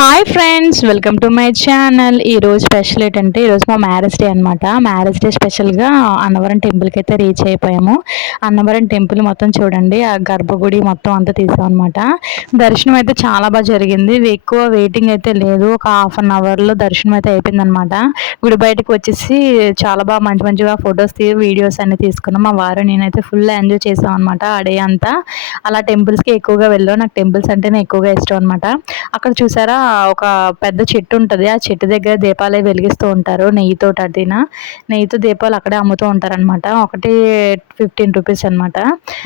Hi friends, welcome to my channel. ఈరోజు special ఏంటంటే ఈరోజు మా మ్యారేజ్ డే అనమాట. మ్యారేజ్ డే స్పెషల్గా అన్నవరం టెంపుల్కి అయితే రీచ్ అయిపోయాము. అన్నవరం టెంపుల్ మొత్తం చూడండి, ఆ గర్భగుడి మొత్తం అంతా తీసాం అనమాట. దర్శనం అయితే చాలా బాగా జరిగింది. ఎక్కువ వెయిటింగ్ అయితే లేదు, ఒక ½ అవర్లో దర్శనం అయితే అయిపోయింది అనమాట. గుడి బయటకు వచ్చేసి చాలా బాగా మంచి మంచిగా ఫొటోస్ వీడియోస్ అన్ని తీసుకున్నాం. మా వారు నేనైతే ఫుల్ ఎంజాయ్ చేసాం అనమాట ఆ డే అంతా. అలా టెంపుల్స్కి ఎక్కువగా వెళ్ళాం. నాకు టెంపుల్స్ అంటేనే ఎక్కువగా ఇష్టం అనమాట. అక్కడ చూసారా, ఒక పెద్ద చెట్టు ఉంటుంది. ఆ చెట్టు దగ్గర దీపాలు వెలిగిస్తూ ఉంటారు నెయ్యితో. నెయ్యితో దీపాలు అక్కడే అమ్ముతూ ఉంటారనమాట. ఒకటి 15 రూపీస్ అనమాట.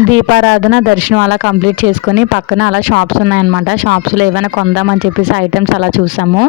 దీపారాధన దర్శనం అలా కంప్లీట్ చేసుకుని పక్కన అలా షాప్స్ ఉన్నాయన్నమాట. షాప్స్లో ఏమైనా కొందామని చెప్పేసి ఐటమ్స్ అలా చూసాము.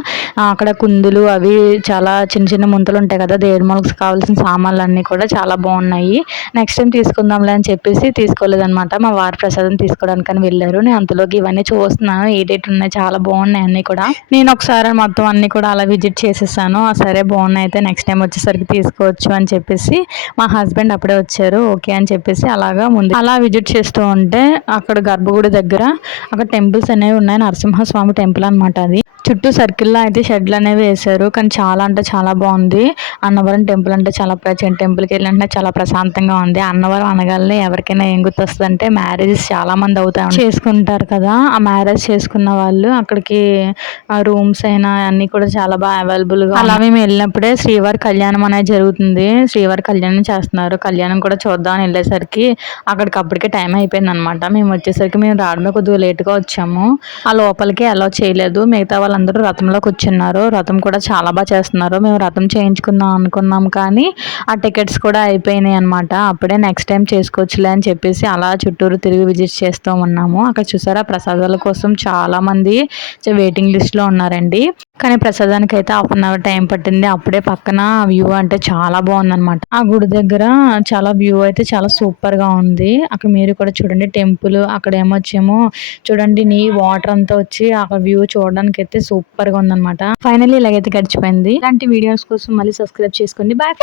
అక్కడ కుందులు అవి చాలా చిన్న చిన్న ముంతలు ఉంటాయి కదా, దేవుడి మొలకి కావాల్సిన సామాన్లు అన్నీ కూడా చాలా బాగున్నాయి. నెక్స్ట్ టైం తీసుకుందాంలే అని చెప్పేసి తీసుకోలేదన్నమాట. మా వారి ప్రసాదం తీసుకోవడానికని వెళ్ళారు. నేను అంతలోకి ఇవన్నీ చూస్తున్నాను, ఏ డేట్ ఉన్నాయి, చాలా బాగున్నాయి అన్నీ కూడా. నేను ఒకసారి మొత్తం అన్నీ కూడా అలా విజిట్ చేసేసాను. సరే బాగున్నాయి, అయితే నెక్స్ట్ టైం వచ్చేసరికి తీసుకోవచ్చు అని చెప్పేసి మా హస్బెండ్ అప్పుడే వచ్చారు. ఓకే అని చెప్పేసి అలాగా ముందు అలా విజిట్ చేస్తూ ఉంటే అక్కడ గర్భగుడి దగ్గర అక్కడ టెంపుల్స్ అనేవి ఉన్నాయి. నరసింహస్వామి టెంపుల్ అనమాట. అది చుట్టూ సర్కిల్లో అయితే షెడ్లు అనేవి వేశారు. కానీ చాలా అంటే చాలా బాగుంది. అన్నవరం టెంపుల్ అంటే చాలా ప్రజెంట్ టెంపుల్కి వెళ్ళినట్టే చాలా ప్రశాంతంగా ఉంది. అన్నవరం అనగానే ఎవరికైనా ఏం గుర్తొస్తుంది అంటే మ్యారేజెస్ చాలా మంది చేసుకుంటారు కదా. ఆ మ్యారేజ్ చేసుకున్న వాళ్ళు అక్కడికి రూమ్స్ అయినా అన్నీ కూడా చాలా బాగా అవైలబుల్గా. అలా మేము వెళ్ళినప్పుడే శ్రీవారి కళ్యాణం అనేది జరుగుతుంది. శ్రీవారి కళ్యాణం చేస్తున్నారు. కళ్యాణం కూడా చూద్దామని వెళ్ళేసరికి అప్పటికే టైం అయిపోయింది అనమాట. మేము వచ్చేసరికి మేము రావడమే కొద్దిగా లేట్గా వచ్చాము. ఆ లోపలికి అలౌ చేయలేదు. మిగతా వాళ్ళందరూ రథంలో కూర్చున్నారు. రథం కూడా చాలా బాగా చేస్తున్నారు. మేము రథం చేయించుకుందాం అనుకున్నాం, కానీ ఆ టికెట్స్ కూడా అయిపోయినాయి అనమాట. అప్పుడే నెక్స్ట్ టైం చేసుకోవచ్చులే అని చెప్పేసి అలా చుట్టూరు తిరిగి విజిట్ చేస్తూ ఉన్నాము. అక్కడ చూసారా, ప్రసాదాల కోసం చాలా మంది వెయిటింగ్ లిస్ట్ లో ఉన్నారండి. కానీ ప్రసాదానికి అయితే ½ టైం పట్టింది. అప్పుడే పక్కన వ్యూ అంటే చాలా బాగుందన్నమాట. ఆ గుడి దగ్గర చాలా వ్యూ అయితే చాలా సూపర్ గా ఉంది. అక్కడ మీరు కూడా చూడండి టెంపుల్. అక్కడ ఏమొచ్చేమో చూడండి, నీ వాటర్ అంతా వచ్చి అక్కడ వ్యూ చూడడానికి అయితే సూపర్ గా ఉందన్నమాట. ఫైనల్లీ ఇలాగైతే గడిచిపోయింది. ఇలాంటి వీడియోస్ కోసం మళ్ళీ సబ్స్క్రైబ్ చేసుకోండి. బాయ్.